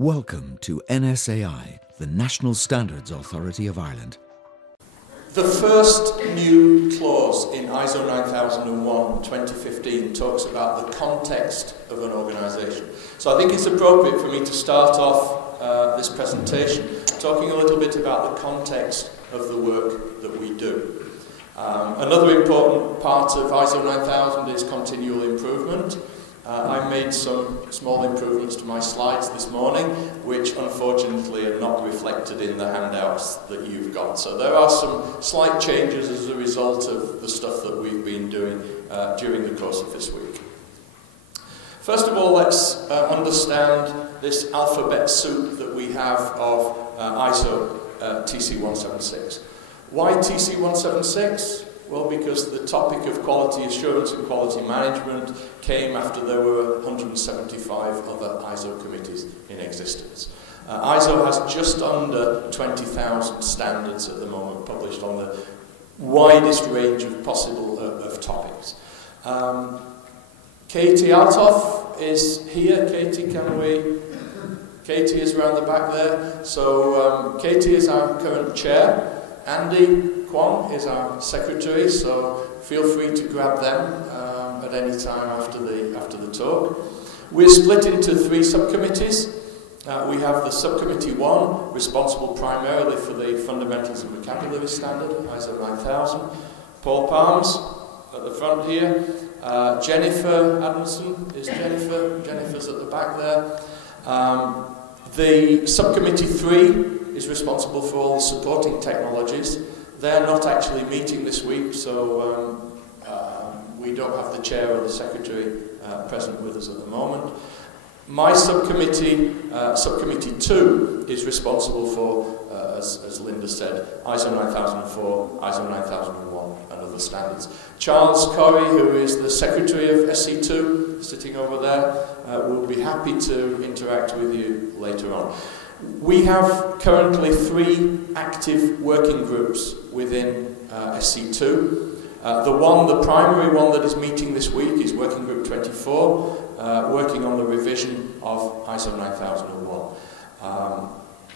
Welcome to NSAI, the National Standards Authority of Ireland. The first new clause in ISO 9001-2015 talks about the context of an organisation. So I think it's appropriate for me to start off this presentation talking a little bit about the context of the work that we do. Another important part of ISO 9000 is continual improvement. I made some small improvements to my slides this morning, which unfortunately are not reflected in the handouts that you've got. So there are some slight changes as a result of the stuff that we've been doing during the course of this week. First of all, let's understand this alphabet soup that we have of ISO TC176. Why TC176? Well, because the topic of quality assurance and quality management came after there were 175 other ISO committees in existence. ISO has just under 20,000 standards at the moment, published on the widest range of possible of topics. Katie Althoff is here. Katie, can we? Katie is around the back there. So Katie is our current chair. Andy Kwon is our secretary, so feel free to grab them at any time after the talk. We're split into three subcommittees. We have the subcommittee 1, responsible primarily for the fundamentals and vocabulary standard, ISO 9000. Paul Palms at the front here. Jennifer Adamson is Jennifer. Jennifer's at the back there. The subcommittee 3 is responsible for all the supporting technologies. They're not actually meeting this week, so we don't have the chair or the secretary present with us at the moment. My subcommittee, subcommittee 2, is responsible for, as Linda said, ISO 9004, ISO 9001 and other standards. Charles Corrie, who is the secretary of SC2, sitting over there, will be happy to interact with you later on. We have currently 3 active working groups within SC2. The primary one that is meeting this week is Working Group 24, working on the revision of ISO 9001.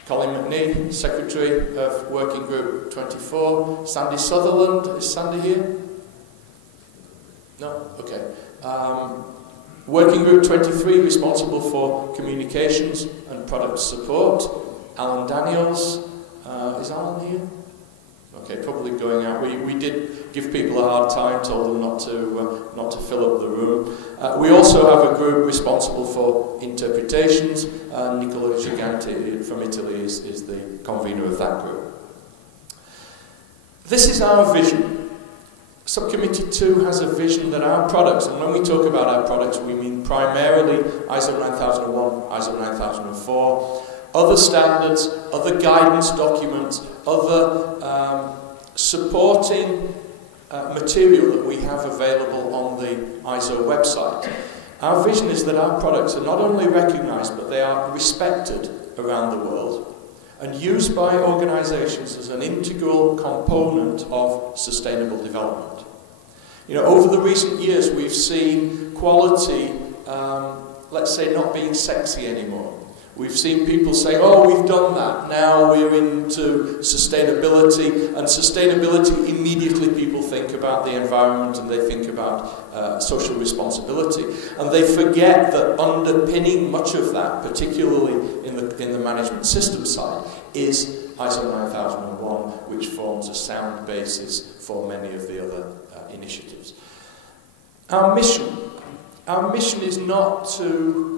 Colin McNee, Secretary of Working Group 24. Sandy Sutherland, is Sandy here? No? Okay. Working Group 23, responsible for communications and product support. Alan Daniels, is Alan here? Okay, probably going out. We did give people a hard time, told them not to fill up the room. We also have a group responsible for interpretations. Nicola Giganti from Italy is the convener of that group. This is our vision. Subcommittee 2 has a vision that our products, and when we talk about our products, we mean primarily ISO 9001, ISO 9004, other standards, other guidance documents, other supporting material that we have available on the ISO website. Our vision is that our products are not only recognised, but they are respected around the world and used by organisations as an integral component of sustainable development. You know, over the recent years we've seen quality, let's say, not being sexy anymore. We've seen people say, oh, we've done that, now we're into sustainability, and sustainability, immediately people think about the environment and they think about social responsibility. And they forget that underpinning much of that, particularly in the management system side, is ISO 9001, which forms a sound basis for many of the other initiatives. Our mission is not to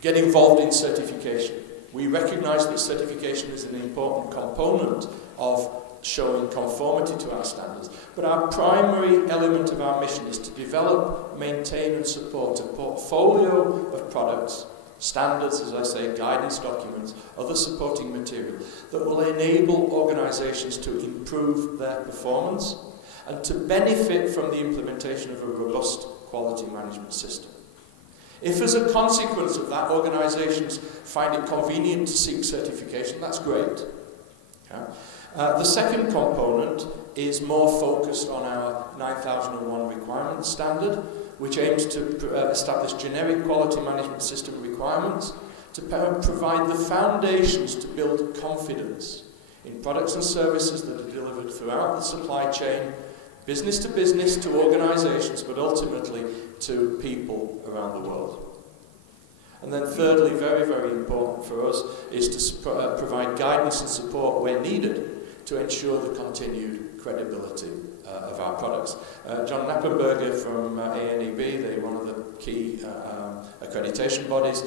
get involved in certification. We recognise that certification is an important component of showing conformity to our standards, but our primary element of our mission is to develop, maintain and support a portfolio of products, standards, as I say, guidance documents, other supporting material that will enable organisations to improve their performance and to benefit from the implementation of a robust quality management system. If as a consequence of that organisations find it convenient to seek certification, that's great. Okay. The second component is more focused on our 9001 requirements standard, which aims to establish generic quality management system requirements to provide the foundations to build confidence in products and services that are delivered throughout the supply chain, business to business, to organisations, but ultimately to people around the world. And then thirdly, very, very important for us, is to provide guidance and support where needed to ensure the continued credibility of our products. John Knappenberger from ANEB, they're one of the key accreditation bodies,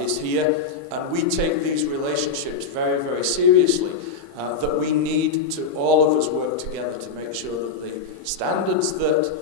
is here, and we take these relationships very, very seriously, that we need to all of us work together to make sure that the standards that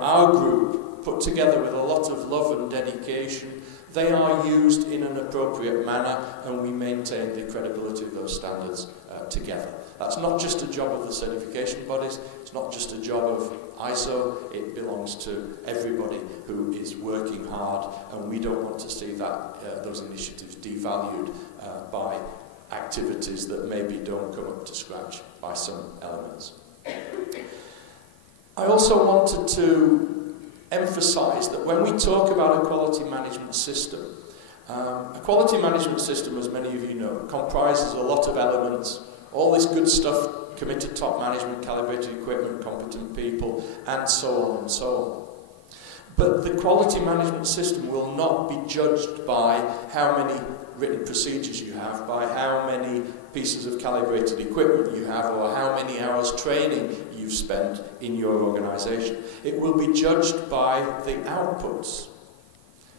our group put together with a lot of love and dedication, they are used in an appropriate manner, and we maintain the credibility of those standards together. That's not just a job of the certification bodies, it's not just a job of ISO, it belongs to everybody who is working hard, and we don't want to see that those initiatives devalued by activities that maybe don't come up to scratch by some elements. I also wanted to emphasise that when we talk about a quality management system, a quality management system, as many of you know, comprises a lot of elements, all this good stuff, committed top management, calibrated equipment, competent people, and so on and so on. But the quality management system will not be judged by how many written procedures you have, by how many pieces of calibrated equipment you have, or how many hours training you've spent in your organisation. It will be judged by the outputs.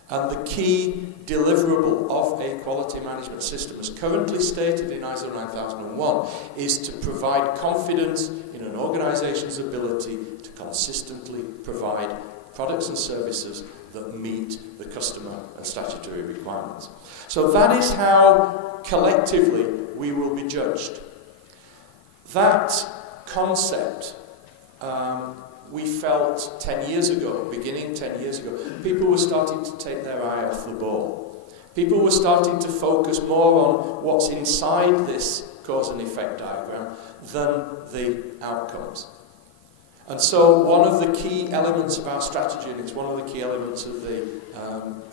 And the key deliverable of a quality management system, as currently stated in ISO 9001, is to provide confidence in an organisation's ability to consistently provide products and services that meet the customer and statutory requirements. So that is how collectively we will be judged. That concept we felt 10 years ago, beginning 10 years ago, people were starting to take their eye off the ball. People were starting to focus more on what's inside this cause and effect diagram than the outcomes. And so one of the key elements of our strategy, and it's one of the key elements of the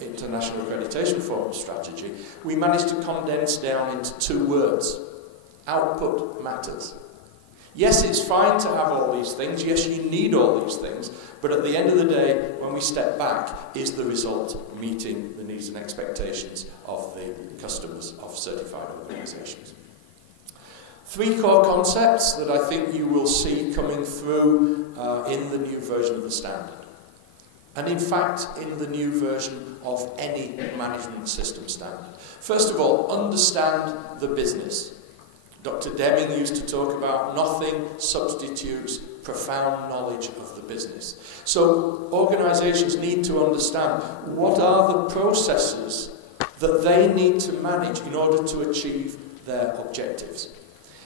International Accreditation Forum strategy, we managed to condense down into 2 words. Output matters. Yes, it's fine to have all these things. Yes, you need all these things. But at the end of the day, when we step back, is the result meeting the needs and expectations of the customers of certified organisations? 3 core concepts that I think you will see coming through in the new version of the standard. And in fact, in the new version of any management system standard. First of all, understand the business. Dr. Deming used to talk about nothing substitutes profound knowledge of the business. So organisations need to understand what are the processes that they need to manage in order to achieve their objectives.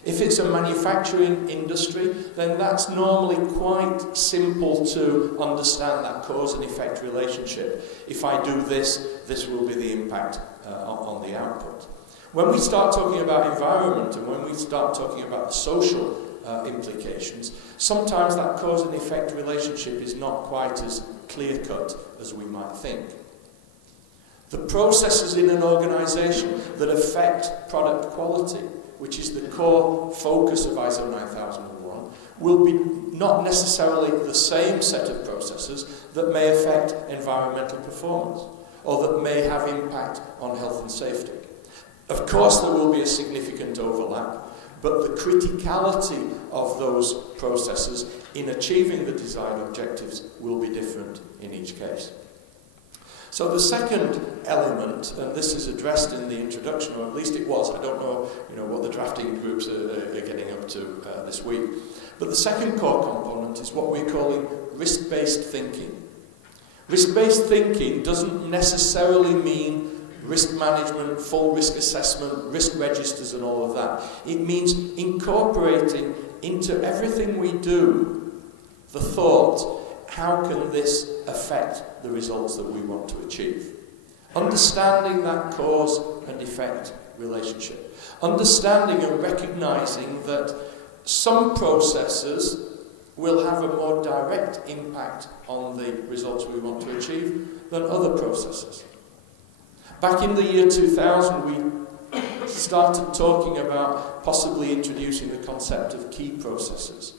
If it's a manufacturing industry, then that's normally quite simple to understand that cause and effect relationship. If I do this, this will be the impact on the output. When we start talking about environment and when we start talking about the social implications, sometimes that cause and effect relationship is not quite as clear-cut as we might think. The processes in an organisation that affect product quality, which is the core focus of ISO 9001, will be not necessarily the same set of processes that may affect environmental performance or that may have impact on health and safety. Of course, there will be a significant overlap, but the criticality of those processes in achieving the desired objectives will be different in each case. So the second element, and this is addressed in the introduction, or at least it was, I don't know, what the drafting groups are getting up to this week, but the second core component is what we're calling risk-based thinking. Risk-based thinking doesn't necessarily mean risk management, full risk assessment, risk registers and all of that. It means incorporating into everything we do the thought, how can this affect the results that we want to achieve? Understanding that cause and effect relationship. Understanding and recognising that some processes will have a more direct impact on the results we want to achieve than other processes. Back in the year 2000, we started talking about possibly introducing the concept of key processes.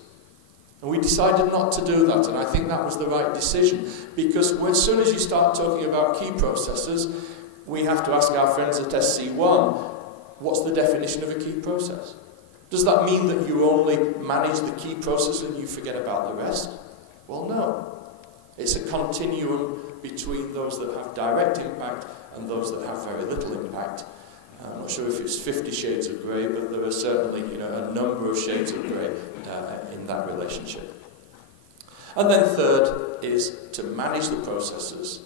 And we decided not to do that, and I think that was the right decision, because as soon as you start talking about key processes, we have to ask our friends at SC1, what's the definition of a key process? Does that mean that you only manage the key process and you forget about the rest? Well, no. It's a continuum between those that have direct impact and those that have very little impact. I'm not sure if it's 50 shades of grey, but there are certainly a number of shades of grey in that relationship. And then third is to manage the processes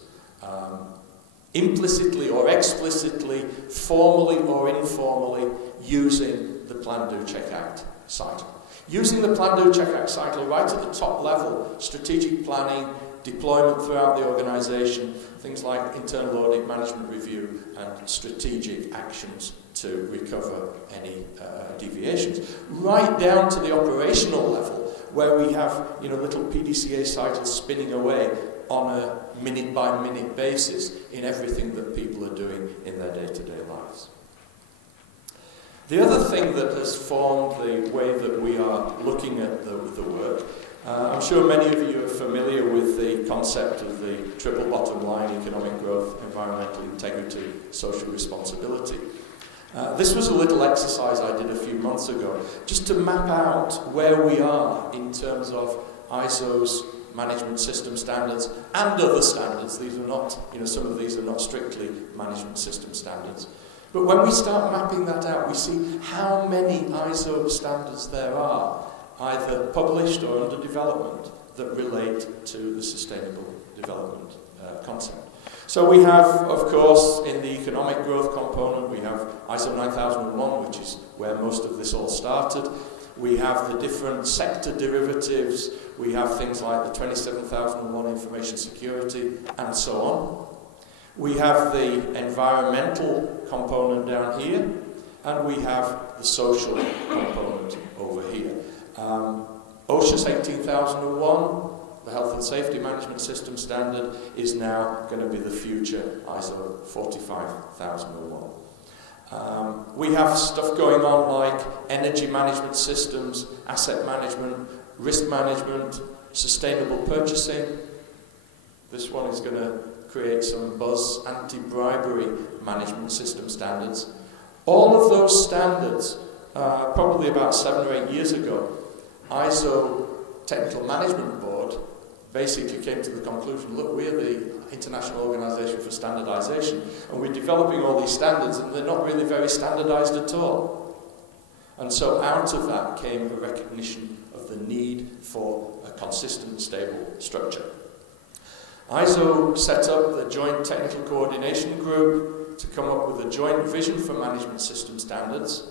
implicitly or explicitly, formally or informally, using the Plan, Do, Check, Act cycle. Using the Plan, Do, Check, Act cycle right at the top level, strategic planning, deployment throughout the organisation, things like internal audit, management review, and strategic actions to recover any deviations. Right down to the operational level, where we have little PDCA cycles spinning away on a minute-by-minute basis in everything that people are doing in their day-to-day lives. The other thing that has formed the way that we are looking at the work, I'm sure many of you are familiar with the concept of the triple bottom line: economic growth, environmental integrity, social responsibility. This was a little exercise I did a few months ago, just to map out where we are in terms of ISO's management system standards and other standards. These are not, some of these are not strictly management system standards. But when we start mapping that out, we see how many ISO standards there are, either published or under development, that relate to the sustainable development concept. So we have, of course, in the economic growth component, we have ISO 9001, which is where most of this all started. We have the different sector derivatives. We have things like the 27001 information security, and so on. We have the environmental component down here, and we have the social component over here. OSHA 18001, the Health and Safety Management System standard, is now going to be the future ISO 45001. We have stuff going on like energy management systems, asset management, risk management, sustainable purchasing. This one is going to create some buzz: anti-bribery management system standards. All of those standards, probably about 7 or 8 years ago, ISO Technical Management Board basically came to the conclusion, look, we're the International Organization for Standardization, and we're developing all these standards, and they're not really very standardized at all. And so out of that came a recognition of the need for a consistent, stable structure. ISO set up the Joint Technical Coordination Group to come up with a joint vision for management system standards,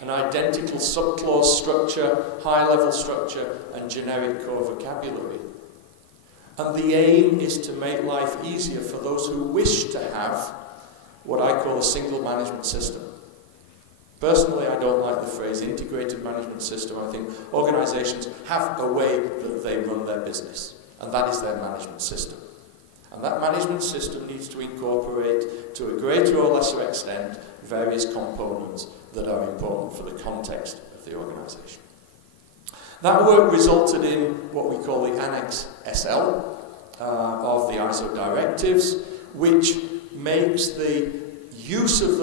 an identical subclause structure, high-level structure, and generic core vocabulary. And the aim is to make life easier for those who wish to have what I call a single management system. Personally, I don't like the phrase integrated management system. I think organizations have a way that they run their business, and that is their management system. And that management system needs to incorporate, to a greater or lesser extent, various components that are important for the context of the organization. That work resulted in what we call the Annex SL of the ISO directives, which makes the use of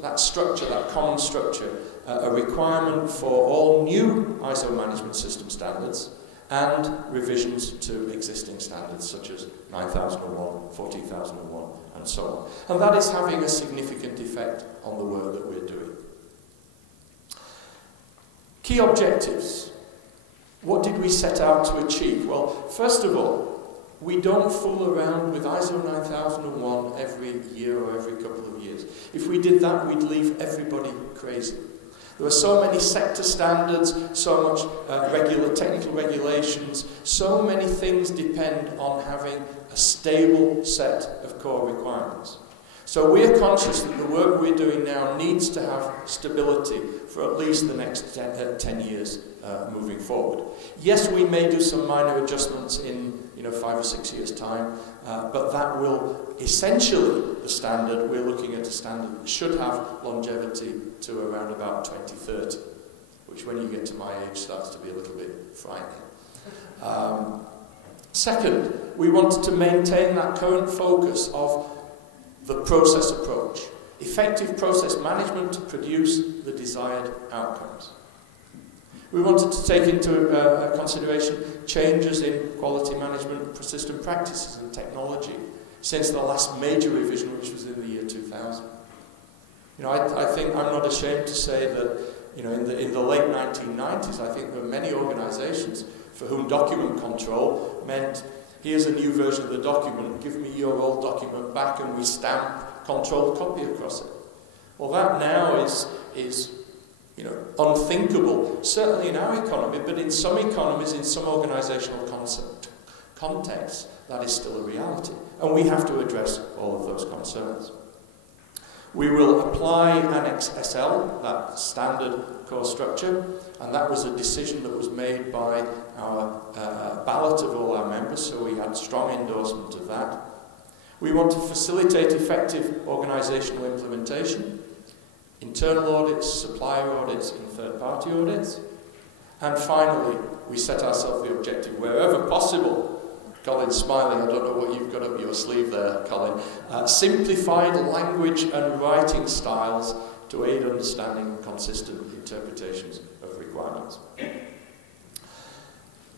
that structure, that common structure, a requirement for all new ISO management system standards and revisions to existing standards such as 9001, 14001, and so on. And that is having a significant effect on the work that we're doing. Key objectives. What did we set out to achieve? Well, first of all, we don't fool around with ISO 9001 every year or every couple of years. If we did that, we'd leave everybody crazy. There are so many sector standards, so much technical regulations, so many things depend on having a stable set of core requirements. So we're conscious that the work we're doing now needs to have stability for at least the next 10 years moving forward. Yes, we may do some minor adjustments in 5 or 6 years' time. But that will essentially, the standard, we're looking at a standard that should have longevity to around about 2030, which when you get to my age starts to be a little bit frightening. Second, we wanted to maintain that current focus of the process approach. Effective process management to produce the desired outcomes. We wanted to take into consideration changes in quality management system practices and technology since the last major revision, which was in the year 2000. I think I'm not ashamed to say that in the late 1990s, I think there were many organisations for whom document control meant, here's a new version of the document, give me your old document back and we stamp controlled copy across it. Well, that now is unthinkable, certainly in our economy, but in some economies, in some organisational contexts, that is still a reality. And we have to address all of those concerns. We will apply Annex SL, that standard core structure, and that was a decision that was made by our ballot of all our members, so we had strong endorsement of that. We want to facilitate effective organisational implementation, internal audits, supplier audits, and third-party audits. And finally, we set ourselves the objective, wherever possible, Colin's smiling, I don't know what you've got up your sleeve there, Colin, simplified language and writing styles to aid understanding consistent interpretations of requirements.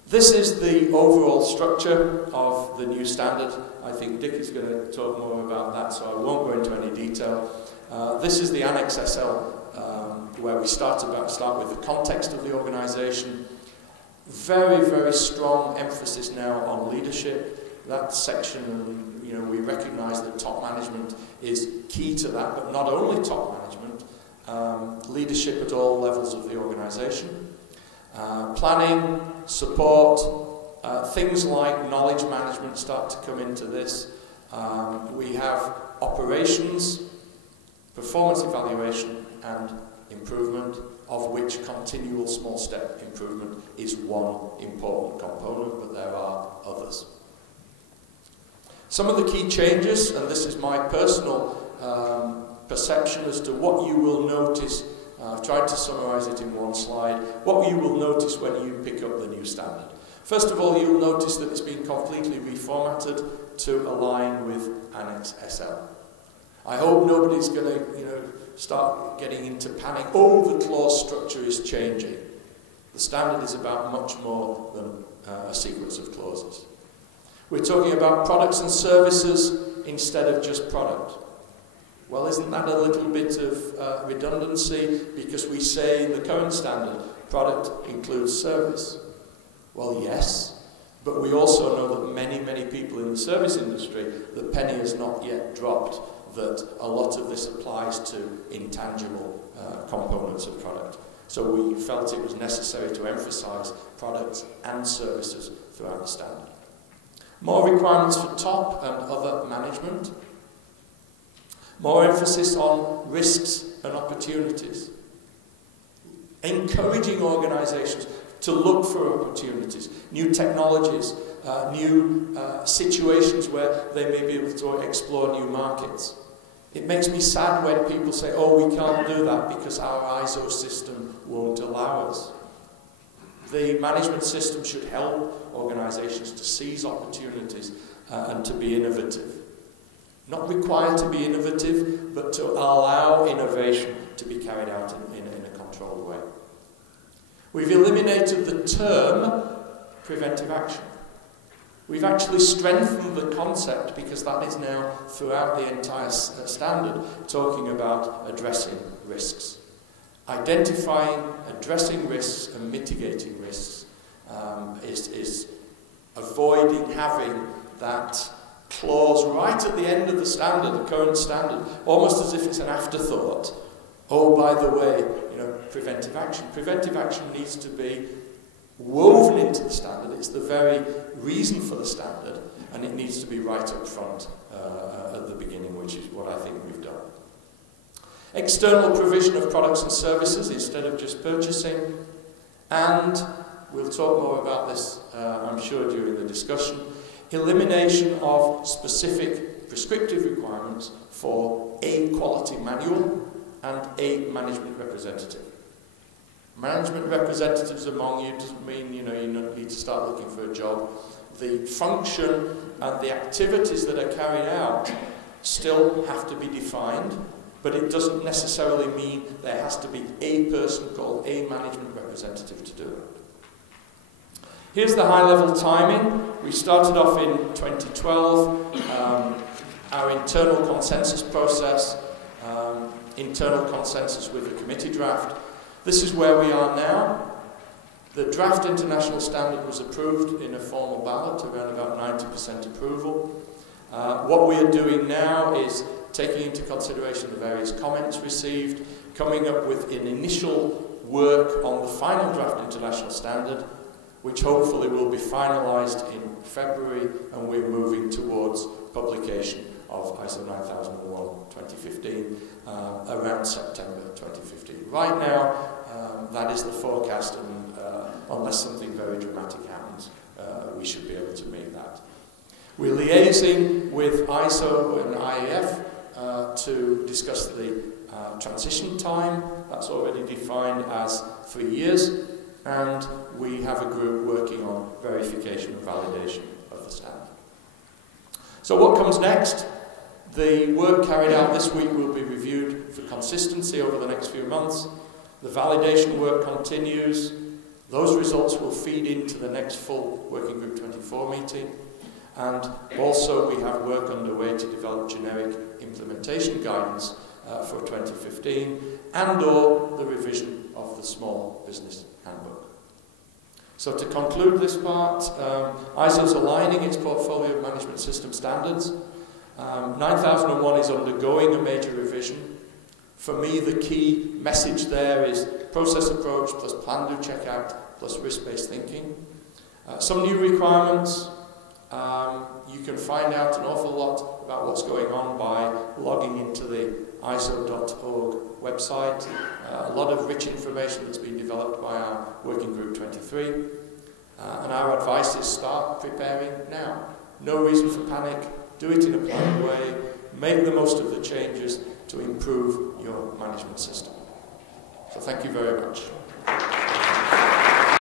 This is the overall structure of the new standard. I think Dick is going to talk more about that, so I won't go into any detail. This is the Annex SL, where we start with the context of the organisation. Very, very strong emphasis now on leadership. That section, we recognise that top management is key to that, but not only top management, leadership at all levels of the organisation. Planning, support, things like knowledge management start to come into this. We have operations, performance evaluation and improvement, of which continual small step improvement is one important component, but there are others. Some of the key changes, and this is my personal perception as to what you will notice, I've tried to summarise it in one slide, what you will notice when you pick up the new standard. First of all, you'll notice that it's been completely reformatted to align with Annex SL. I hope nobody's going to, start getting into panic. Oh, the clause structure is changing. The standard is about much more than a sequence of clauses. We're talking about products and services instead of just product. Well, isn't that a little bit of redundancy? Because we say in the current standard, product includes service. Well, yes, but we also know that many, many people in the service industry, the penny has not yet dropped that a lot of this applies to intangible components of product. So we felt it was necessary to emphasise products and services throughout the standard. More requirements for top and other management. More emphasis on risks and opportunities. Encouraging organisations to look for opportunities, new technologies, new situations where they may be able to explore new markets. It makes me sad when people say, oh, we can't do that because our ISO system won't allow us. The management system should help organisations to seize opportunities and to be innovative. Not required to be innovative, but to allow innovation to be carried out in a controlled way. We've eliminated the term preventive action. We've actually strengthened the concept because that is now throughout the entire standard talking about addressing risks. Identifying, addressing risks and mitigating risks is avoiding having that clause right at the end of the standard, the current standard, almost as if it's an afterthought. Oh, by the way, preventive action. Preventive action needs to be woven into the standard. It's the very reason for the standard, and it needs to be right up front at the beginning, which is what I think we've done. External provision of products and services instead of just purchasing, and we'll talk more about this, I'm sure, during the discussion. elimination of specific prescriptive requirements for a quality manual and a management representative. Management representatives among you doesn't mean you need to start looking for a job. The function and the activities that are carried out still have to be defined, but it doesn't necessarily mean there has to be a person called a management representative to do it. Here's the high-level timing. We started off in 2012, our internal consensus process, internal consensus with the committee draft. This is where we are now. The draft international standard was approved in a formal ballot, around about 90% approval. What we are doing now is taking into consideration the various comments received, coming up with an initial work on the final draft international standard, which hopefully will be finalised in February, and we're moving towards publication of ISO 9001-2015 around September 2015. Right now, that is the forecast, and unless something very dramatic happens, we should be able to meet that. We're liaising with ISO and IAF to discuss the transition time. That's already defined as 3 years, and we have a group working on verification and validation of the standard. So what comes next? The work carried out this week will be reviewed for consistency over the next few months. The validation work continues. Those results will feed into the next full Working Group 24 meeting. And also we have work underway to develop generic implementation guidance for 2015 and/or the revision of the Small Business Handbook. So to conclude this part, ISO is aligning its portfolio of management system standards. 9001 is undergoing a major revision. For me, the key message there is process approach plus plan, do, check, act plus risk-based thinking. Some new requirements. You can find out an awful lot about what's going on by logging into the ISO.org website. A lot of rich information that's been developed by our Working Group 23. And our advice is start preparing now. No reason for panic. Do it in a planned way. Make the most of the changes to improve your management system. So thank you very much.